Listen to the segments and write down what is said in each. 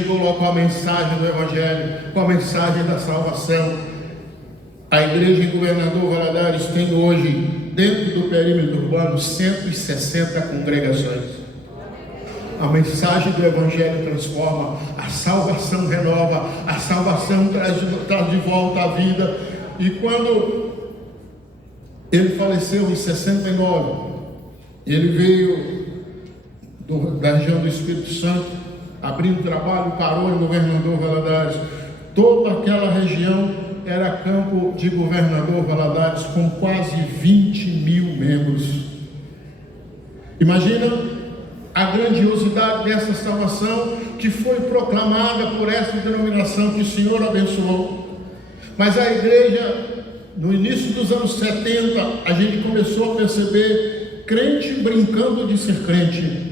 chegou lá com a mensagem do Evangelho, com a mensagem da salvação. A igreja em Governador Valadares tem hoje, dentro do perímetro urbano, 160 congregações. A mensagem do Evangelho transforma, a salvação renova, a salvação traz de volta a vida. E quando ele faleceu em 69, ele veio da região do Espírito Santo, abrindo trabalho, parou em Governador Valadares. Toda aquela região era campo de Governador Valadares, com quase 20 mil membros. Imagina a grandiosidade dessa salvação que foi proclamada por essa denominação que o Senhor abençoou. Mas a igreja, no início dos anos 70, a gente começou a perceber crente brincando de ser crente.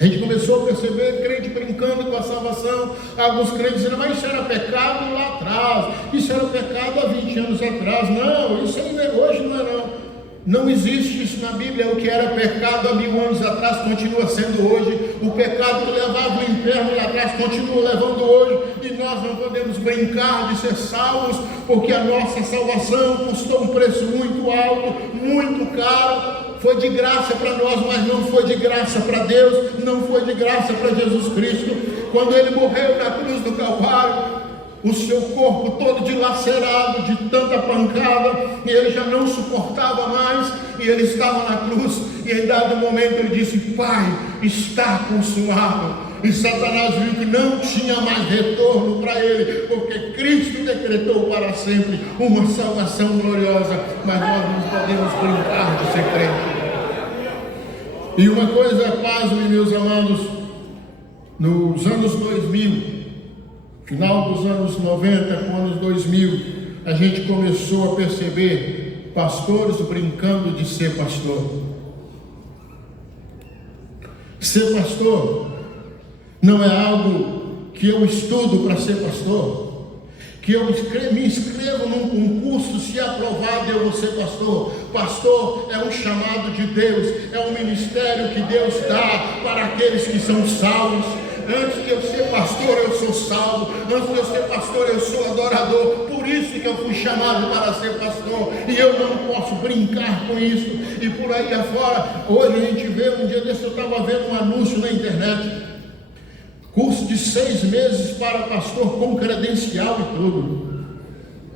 A gente começou a perceber crente brincando com a salvação. Alguns crentes dizendo, mas isso era pecado lá atrás, isso era pecado há 20 anos atrás. Não, isso ainda hoje não é não. Não existe isso na Bíblia. O que era pecado há 1000 anos atrás continua sendo hoje. O pecado que levava ao inferno lá atrás continua levando hoje. E nós não podemos brincar de ser salvos, porque a nossa salvação custou um preço muito alto, muito caro. Foi de graça para nós, mas não foi de graça para Deus, não foi de graça para Jesus Cristo. Quando ele morreu na cruz do Calvário, o seu corpo todo dilacerado de tanta pancada, e ele já não suportava mais, e ele estava na cruz, e em dado momento ele disse, Pai, está consumado. E Satanás viu que não tinha mais retorno para ele, porque Cristo decretou para sempre uma salvação gloriosa, mas nós não podemos brincar de ser crente. E uma coisa, pasmem, meus amados, nos anos 2000, final dos anos 90, com anos 2000, a gente começou a perceber pastores brincando de ser pastor. Ser pastor não é algo que eu estudo para ser pastor, que eu me inscrevo num concurso, se aprovado eu vou ser pastor. Pastor é um chamado de Deus, é um ministério que Deus dá para aqueles que são salvos. Antes de eu ser pastor, eu sou salvo. Antes de eu ser pastor, eu sou adorador. Por isso que eu fui chamado para ser pastor. E eu não posso brincar com isso. E por aí afora, hoje a gente vê, um dia desse eu estava vendo um anúncio na internet. Curso de 6 meses para pastor com credencial e tudo.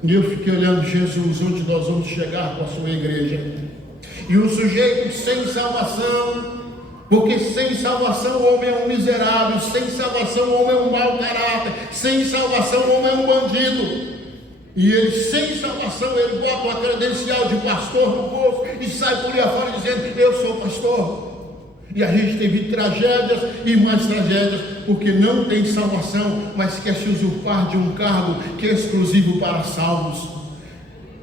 E eu fiquei olhando, Jesus, onde nós vamos chegar com a sua igreja? E o sujeito sem salvação, porque sem salvação o homem é um miserável, sem salvação o homem é um mau caráter, sem salvação o homem é um bandido. E ele, sem salvação, ele bota uma credencial de pastor no bolso e sai por aí afora dizendo, eu sou pastor. E a gente teve tragédias e mais tragédias, porque não tem salvação, mas quer se usurpar de um cargo que é exclusivo para salvos.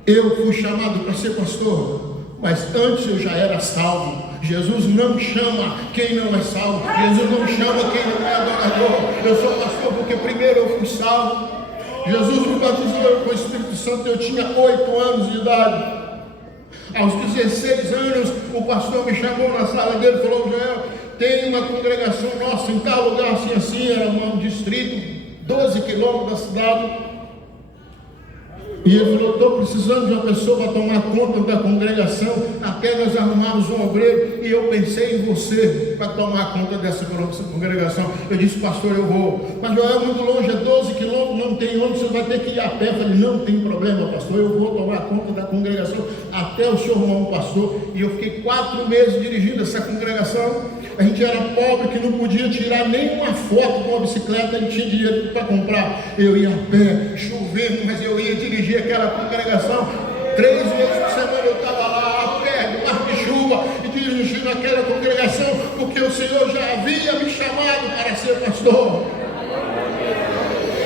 Eu fui chamado para ser pastor, mas antes eu já era salvo. Jesus não chama quem não é salvo, Jesus não chama quem não é adorador. Eu sou pastor porque primeiro eu fui salvo. Jesus me batizou com o Espírito Santo, eu tinha 8 anos de idade. Aos 16 anos, o pastor me chamou na sala dele e falou, Joel, tem uma congregação nossa em tal lugar, assim, assim, era um distrito, 12 quilômetros da cidade. E ele falou, estou precisando de uma pessoa para tomar conta da congregação, até nós arrumarmos um obreiro, e eu pensei em você para tomar conta dessa congregação. Eu disse, pastor, eu vou. Mas Joel, é muito longe, é 12 quilômetros, não tem onde, você vai ter que ir a pé. Eu falei, não tem problema, pastor, eu vou tomar conta da congregação, até o senhor arrumar um pastor. E eu fiquei 4 meses dirigindo essa congregação. A gente era pobre, que não podia tirar nem uma foto com uma bicicleta, não tinha dinheiro para comprar. Eu ia a pé, chovendo, mas eu ia dirigir aquela congregação. 3 vezes por semana eu estava lá a pé, no mar de chuva, e dirigindo aquela congregação, porque o Senhor já havia me chamado para ser pastor.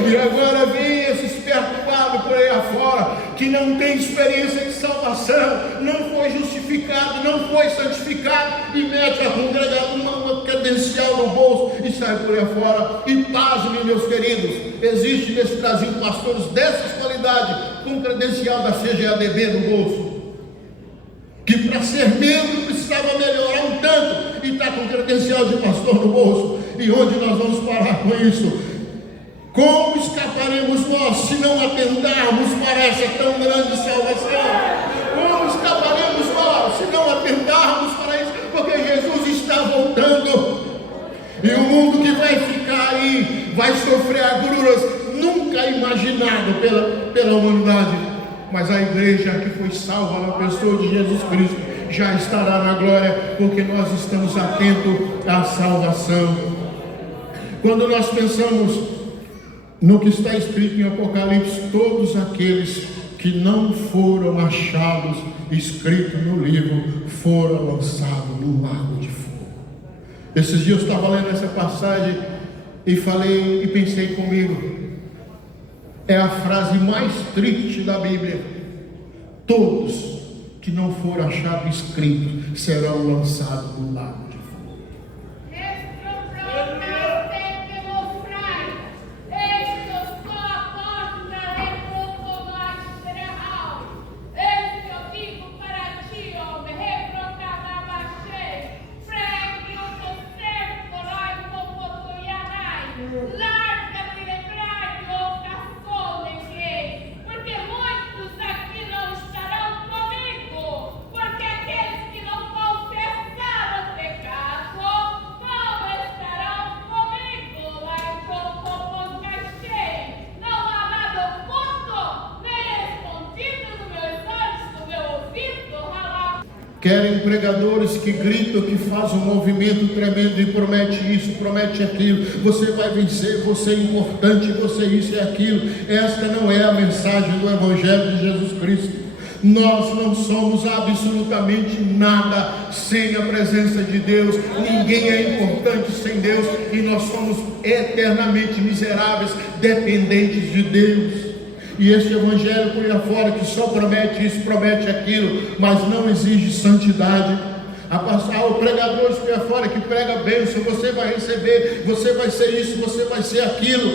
E agora vem esses perturbados por aí afora, que não tem experiência de salvação, não foi justificado, não foi santificado, e mete a congregação uma credencial no bolso e sai por aí afora. E pasmem, meus queridos, existe nesse Brasil pastores dessas qualidades, com credencial da CGADB no bolso, que para ser membro precisava melhorar um tanto, e está com credencial de pastor no bolso. E onde nós vamos parar com isso? Como escaparemos nós se não atentarmos para essa tão grande salvação? Como escaparemos nós se não atentarmos para isso? Porque Jesus está voltando. E o mundo que vai ficar aí vai sofrer agruras nunca imaginado pela humanidade. Mas a igreja que foi salva na pessoa de Jesus Cristo já estará na glória, porque nós estamos atentos à salvação. Quando nós pensamos no que está escrito em Apocalipse, todos aqueles que não foram achados escritos no livro foram lançados no lago de fogo. Esses dias eu estava lendo essa passagem e falei e pensei comigo, é a frase mais triste da Bíblia: todos que não foram achados escritos serão lançados no lago de fogo. Querem pregadores que gritam, que fazem um movimento tremendo e promete isso, promete aquilo. Você vai vencer, você é importante, você isso e aquilo. Esta não é a mensagem do Evangelho de Jesus Cristo. Nós não somos absolutamente nada sem a presença de Deus. Ninguém é importante sem Deus. E nós somos eternamente miseráveis, dependentes de Deus. E este evangelho por aí afora que só promete isso, promete aquilo, mas não exige santidade. O pregador por aí afora que prega bênção, você vai receber, você vai ser isso, você vai ser aquilo.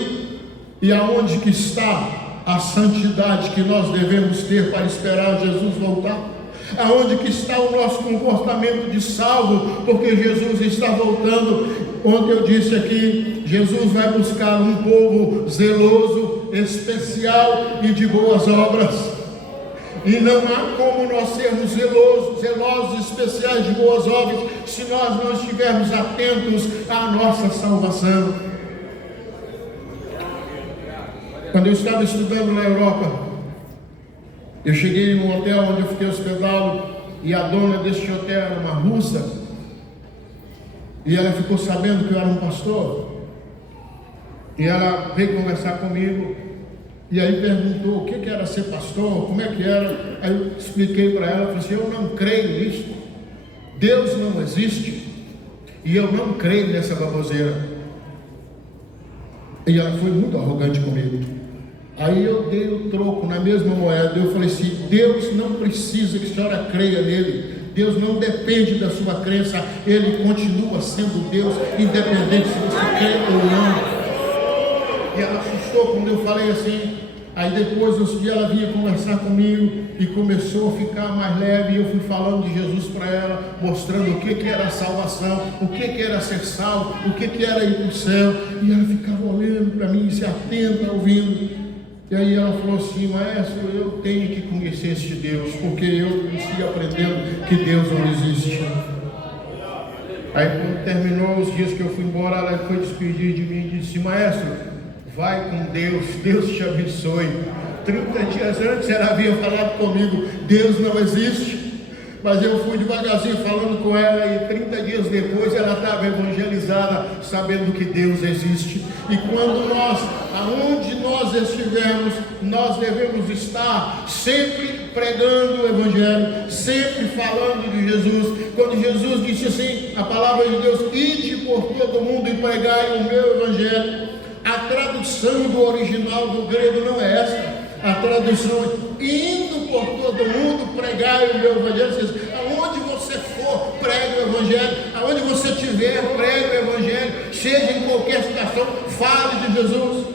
E aonde que está a santidade que nós devemos ter para esperar Jesus voltar? Aonde que está o nosso comportamento de salvo, porque Jesus está voltando? Ontem eu disse aqui, Jesus vai buscar um povo zeloso, especial e de boas obras. E não há como nós sermos zelosos, especiais de boas obras, se nós não estivermos atentos à nossa salvação. Quando eu estava estudando na Europa, eu cheguei num hotel onde eu fiquei hospedado, e a dona deste hotel era uma russa, e ela ficou sabendo que eu era um pastor, e ela veio conversar comigo, e aí perguntou o que era ser pastor, como é que era. Aí eu expliquei para ela, falei assim: eu não creio nisso, Deus não existe, e eu não creio nessa baboseira. E ela foi muito arrogante comigo. Aí eu dei o troco na mesma moeda. Eu falei assim: Deus não precisa que a senhora creia nele. Deus não depende da sua crença. Ele continua sendo Deus, independente se você crê ou não. E ela assustou quando eu falei assim. Aí depois, outro dia, ela vinha conversar comigo e começou a ficar mais leve. E eu fui falando de Jesus para ela, mostrando o que era a salvação, o que era ser salvo, o que era ir para o céu. E ela ficava olhando para mim, se atenta, ouvindo. E aí ela falou assim: maestro, eu tenho que conhecer este Deus, porque eu estive aprendendo que Deus não existe. Aí quando terminou os dias que eu fui embora, ela foi despedir de mim e disse: maestro, vai com Deus, Deus te abençoe. 30 dias antes ela havia falado comigo: Deus não existe. Mas eu fui devagarzinho falando com ela, e 30 dias depois ela estava evangelizada, sabendo que Deus existe. E quando nós, aonde nós estivermos, nós devemos estar sempre pregando o evangelho, sempre falando de Jesus. Quando Jesus disse assim, a palavra de Deus: ide por todo mundo e pregai o meu evangelho. A tradução do original do grego não é essa. A tradução é: indo por todo mundo, pregai o meu evangelho. Aonde você for, pregue o evangelho. Aonde você estiver, pregue o evangelho. Seja em qualquer situação, fale de Jesus.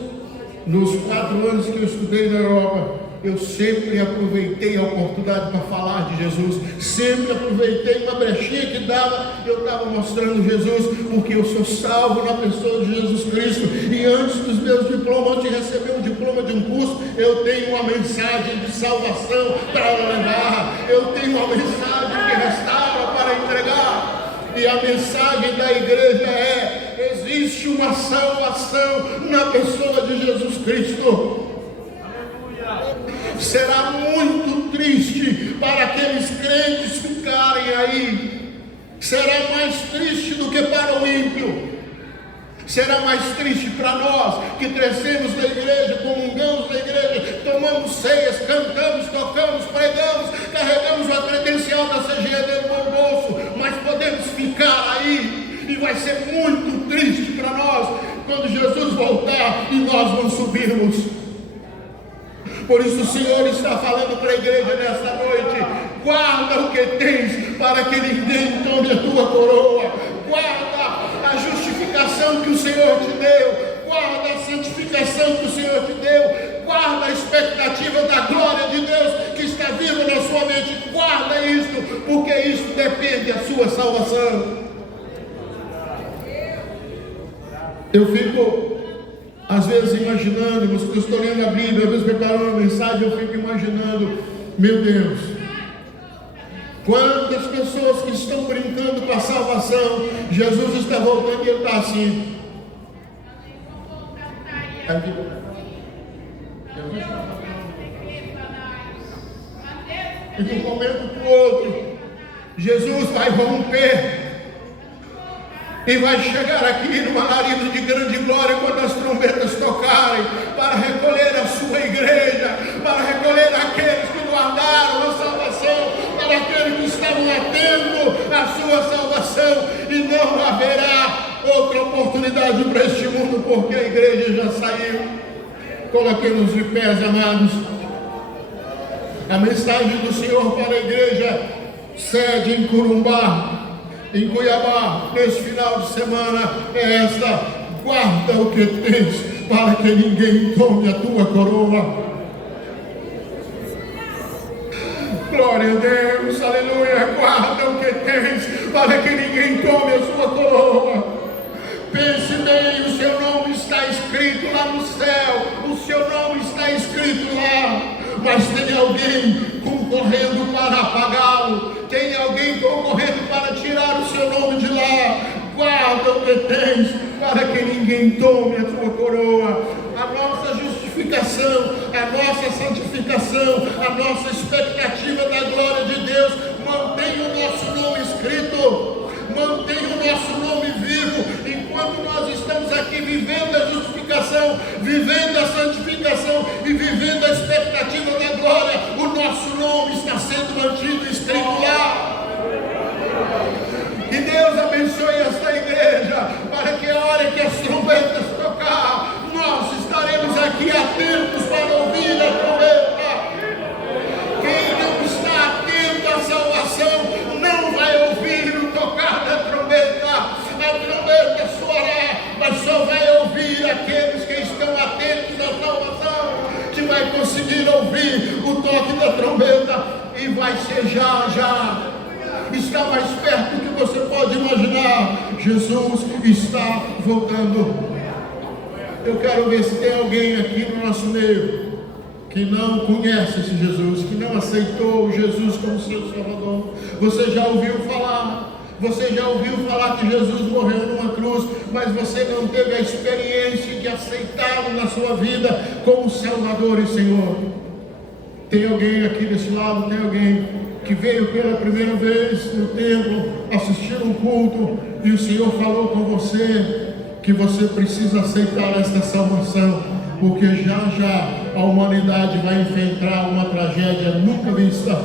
Nos 4 anos que eu estudei na Europa, eu sempre aproveitei a oportunidade para falar de Jesus, sempre aproveitei uma brechinha que dava, eu estava mostrando Jesus, porque eu sou salvo na pessoa de Jesus Cristo, e antes dos meus diplomas, antes de receber um diploma de um curso, eu tenho uma mensagem de salvação para levar, eu tenho uma mensagem que restaura para entregar, e a mensagem da igreja é: existe uma salvação na pessoa de Jesus Cristo. Será muito triste para aqueles crentes ficarem aí, será mais triste do que para o ímpio, será mais triste para nós que crescemos na igreja, comungamos na igreja, tomamos ceias, cantamos, tocamos, pregamos, carregamos a credencial da CGD no bolso, mas podemos ficar aí, e vai ser muito triste para nós quando Jesus voltar e nós não subirmos. Por isso o Senhor está falando para a igreja nesta noite: guarda o que tens, para que ninguém tome a tua coroa. Guarda a justificação que o Senhor te deu, guarda a santificação que o Senhor te deu, guarda a expectativa da glória de Deus que está viva na sua mente. Guarda isto, porque isto depende da sua salvação. Eu fico às vezes imaginando, eu estou lendo a Bíblia, às vezes preparando uma mensagem, eu fico imaginando, meu Deus, quantas pessoas que estão brincando com a salvação, Jesus está voltando e ele está assim. E de um momento para o outro, Jesus vai romper e vai chegar aqui num alarido de grande glória, quando as trombetas tocarem, para recolher a sua igreja, para recolher aqueles que guardaram a salvação, para aqueles que estavam atentos à sua salvação, e não haverá outra oportunidade para este mundo, porque a igreja já saiu. Coloquemos de pés, amados. A mensagem do Senhor para a igreja sede em Corumbá, em Cuiabá, nesse final de semana, é esta: guarda o que tens, para que ninguém tome a tua coroa. Glória a Deus, aleluia. Guarda o que tens, para que ninguém tome a sua coroa. Pense bem, o seu nome está escrito lá no céu, o seu nome está escrito lá, mas tem alguém concorrendo para apagá-lo, tem alguém concorrendo para tirar o seu nome de lá. Guarda o que tens, para que ninguém tome a tua coroa. A nossa justificação, a nossa santificação, a nossa expectativa da glória de Deus mantém o nosso nome escrito, mantém o nosso nome vivo, enquanto nós estamos aqui vivendo a justificação, vivendo a santificação e vivendo a expectativa da glória, o nosso nome está sendo mantido escrito lá. Que Deus abençoe esta igreja, para que a hora que as trombetas tocar, nós estaremos aqui atentos para ouvir a trombeta. Quem não está atento à salvação não vai ouvir o tocar da trombeta. A trombeta soará, mas só vai ouvir aqueles que estão atentos à salvação, que vai conseguir ouvir o toque da trombeta, e vai ser já. Está mais perto do que você pode imaginar. Jesus está voltando. Eu quero ver se tem alguém aqui no nosso meio que não conhece esse Jesus, que não aceitou Jesus como seu Salvador. Você já ouviu falar que Jesus morreu numa cruz, mas você não teve a experiência de aceitá-lo na sua vida como Salvador e Senhor. Tem alguém aqui desse lado? Tem alguém que veio pela primeira vez no templo assistir um culto e o Senhor falou com você que você precisa aceitar esta salvação, porque já a humanidade vai enfrentar uma tragédia nunca vista,